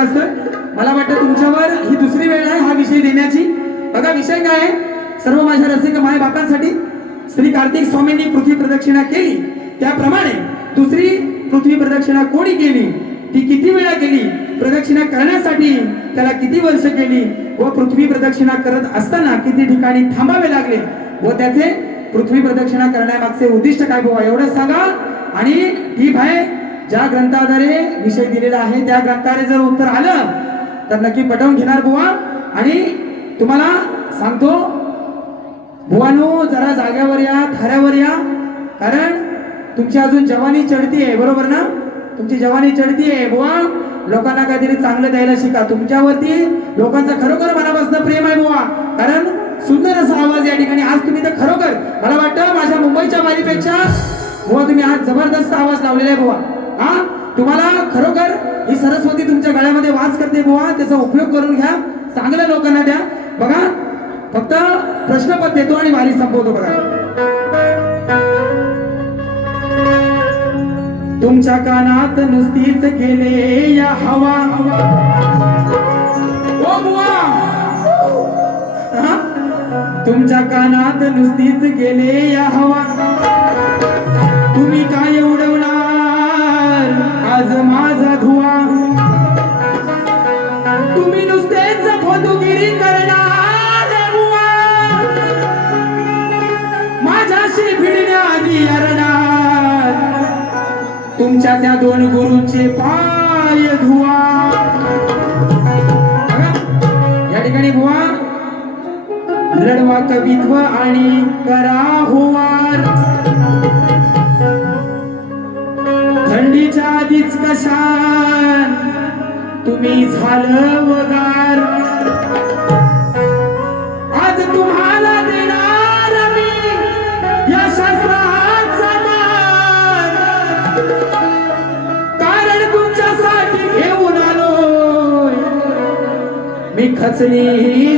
असतं मला वाटतं तुमच्यावर ही दुसरी वेळ आहे हा विषय देण्याची. बघा विषय काय आहे? सर्व माझ्या रसिक माय बापांसाठी श्री कार्तिक स्वामींनी पृथ्वी प्रदक्षिणा केली. त्याप्रमाणे दुसरी पृथ्वी प्रदक्षिणा कोणी केली? ती किती वेळा केली? प्रदक्षिणा करण्यासाठी त्याला किती वर्ष केली? व पृथ्वी प्रदक्षिणा करत असताना किती ठिकाणी थांबावे लागले? व त्याचे पृथ्वी प्रदक्षिणा करण्यामागचे उद्दिष्ट काय बुवा? एवढंच सांगा. आणि ठीक आहे ज्या ग्रंथाद्वारे विषय दिलेला आहे त्या ग्रंथाने जर उत्तर आलं तर नक्की पटवून घेणार बुवा. आणि तुम्हाला सांगतो बुवानो जरा जाग्यावर या थाऱ्यावर या. कारण तुमची अजून जवानी चढती आहे बरोबर ना? तुमची जवानी चढती आहे बुवा. लोकांना काहीतरी चांगलं द्यायला शिका. तुमच्यावरती लोकांचा खरोखर मनापासून प्रेम आहे बुवा. कारण सुंदर असा आवाज या ठिकाणी. आज तुम्ही तर खरोखर मला वाटतं माझ्या मुंबईच्या वारीपेक्षा बुवा तुम्ही आज जबरदस्त आवाज लावलेला आहे बुवा. हा? तुम्हाला खरोखर ही सरस्वती तुमच्या गळ्यामध्ये वास करते बुवा त्याचा उपयोग करून घ्या. चांगल्या लोकांना द्या. बघा फक्त प्रश्नपद देतो आणि वारी संपवतो बघा. तुमच्या कानात नुसतीच गेले या हवा. ओ बुवा. तुमच्या कानात नुसतीच गेले या हवा. तुम्ही काय एवढं आज माझा धुवा. तुम्ही नुसतेच फोटोगिरी करणार माझ्याशी भिडण्या आधी अरणार तुमच्या त्या दोन गुरूंचे पाय धुवा. या ठिकाणी बुवा रडवा कवित्व आणि करा होवार. वेळेच्या आधीच कशान तुम्ही झालं वगार. आज तुम्हाला देणार मी या कारण तुमच्यासाठी घेऊन आलो मी खचली ही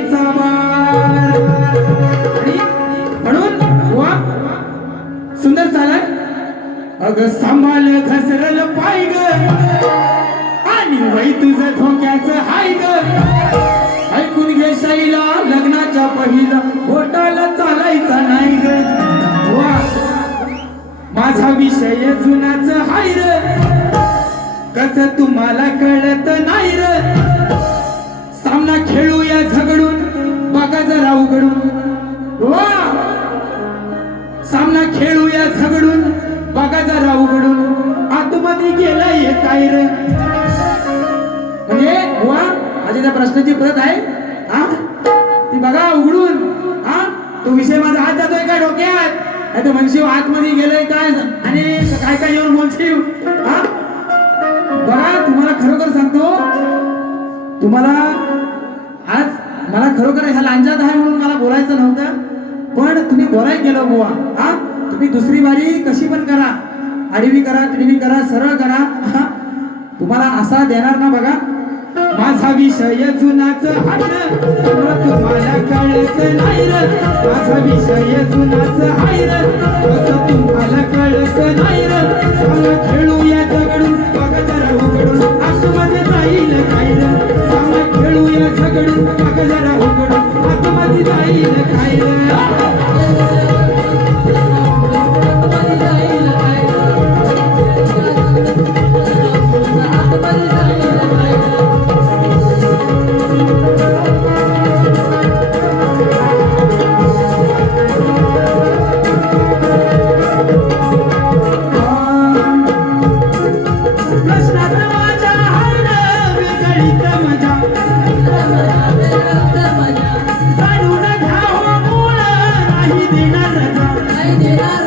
म्हणून वा सुंदर चालाय. अग सांभाळ घसरल पाय ग. आणि वै तुझं धोक्याचं हाय ग. ऐकून घे शैला लग्नाच्या पहिला बोटाला चालायचा नाही ग. वा. माझा विषय जुनाच हाय र. कस तुम्हाला कळत नाही र. सामना खेळूया झगडून बघा जरा उघडून. वा. सामना खेळूया झगडून बघा जरा उघडून. आतमध्ये हे काय र? म्हणजे वा माझ्या त्या प्रश्नाची प्रत आहे हा? ती बघा उघडून. हा? तो विषय माझा हात जातोय का डोक्यात? नाही तर म्हणशीव आतमध्ये गेलोय काय? आणि काय काय येऊन बोलशीव? हा? बघा तुम्हाला खरोखर सांगतो तुम्हाला आज मला खरोखर ह्या लांजात आहे म्हणून मला बोलायचं नव्हतं पण तुम्ही बोलायला गेलो बुवा हा? तुम्ही दुसरी बारी कशी पण करा. आडवी करा तिडवी करा सरळ करा. तुम्हाला असा देणार ना बघा. माझा विषय जुनाच आहे तुम्हाला कळत नाही माझा विषय जुनाच आहे तुम्हाला कळत नाही र. सामना खेळूया झगडून. बघा जरा उघडून. आतमध्ये जाईल काय खेळूया झगडून. बघा जरा उघडून. आतमध्ये जाईल काय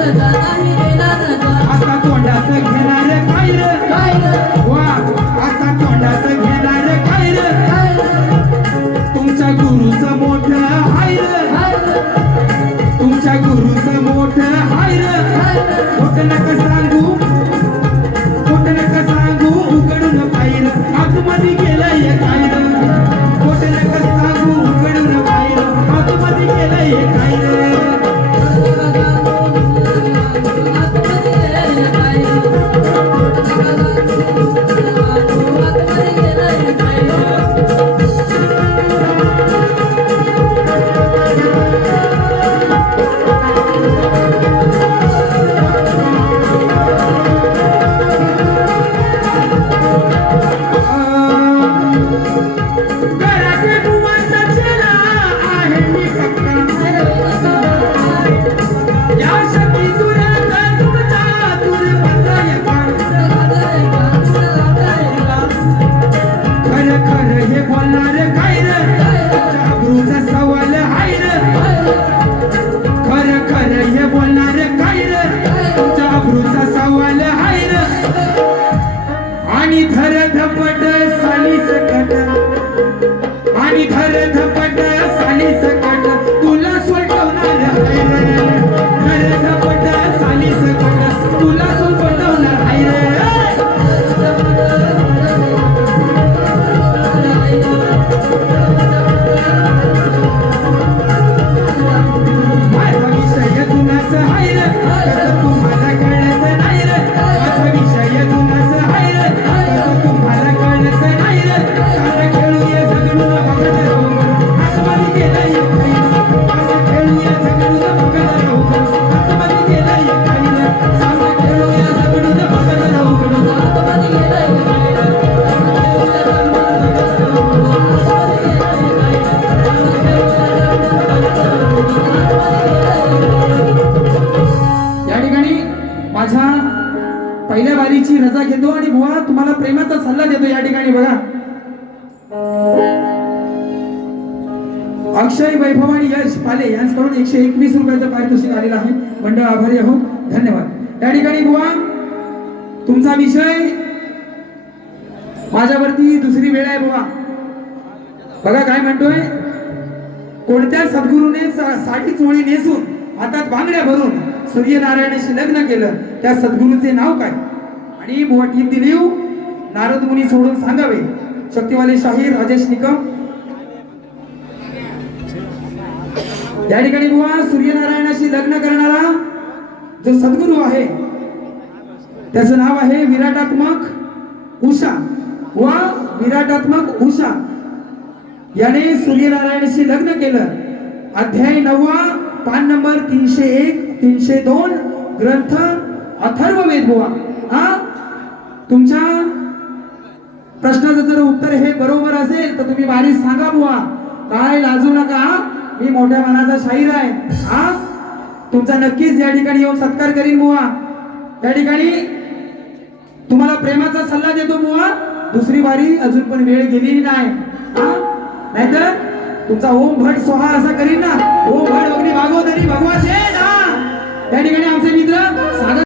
감사합니다. पहिल्या बारीची रजा घेतो आणि बुवा तुम्हाला प्रेमाचा सल्ला देतो या ठिकाणी बघा. अक्षय वैभव आणि यश पाले यांच्याकडून एकशे एकवीस रुपयाचं पारितोषिक आलेलं आहे. मंडळ आभारी आहोत. धन्यवाद. या ठिकाणी बुवा तुमचा विषय माझ्यावरती दुसरी वेळ आहे बुवा. बघा काय म्हणतोय. कोणत्या सद्गुरूने साठी चोळी नेसून हातात बांगड्या भरून सूर्यनारायणाशी लग्न केलं त्या सद्गुरूचे नाव काय? आणि बुवा दिलीव नारद मुनी सोडून सांगावे. शक्तिवाले शाहीर राजेश निकम. या ठिकाणी बुवा सूर्यनारायणाशी लग्न करणारा जो सद्गुरू आहे त्याचं नाव आहे विराटात्मक उषा. व विराटात्मक उषा. याने सूर्यनारायणाशी लग्न केलं. अध्याय नववा पान नंबर तीनशे एक. तीनशे दोन ग्रंथ अथर्व वेद बुवा हा? तुमच्या प्रश्नाचं जर उत्तर हे बरोबर असेल तर तुम्ही बारीक सांगा बुवा. काय लाजू नका मी मोठ्या मनाचा शाहीर आहे. हा? तुमचा नक्कीच या ठिकाणी येऊन सत्कार करीन बुवा. या ठिकाणी तुम्हाला प्रेमाचा सल्ला देतो बुवा. दुसरी वारी अजून पण वेळ गेलेली नाही. नाहीतर तुमचा ओम भट सोहा असा करीन ना. ओम भट अग्नी भागवतरी भगवान त्या ठिकाणी आमचे मित्र सागर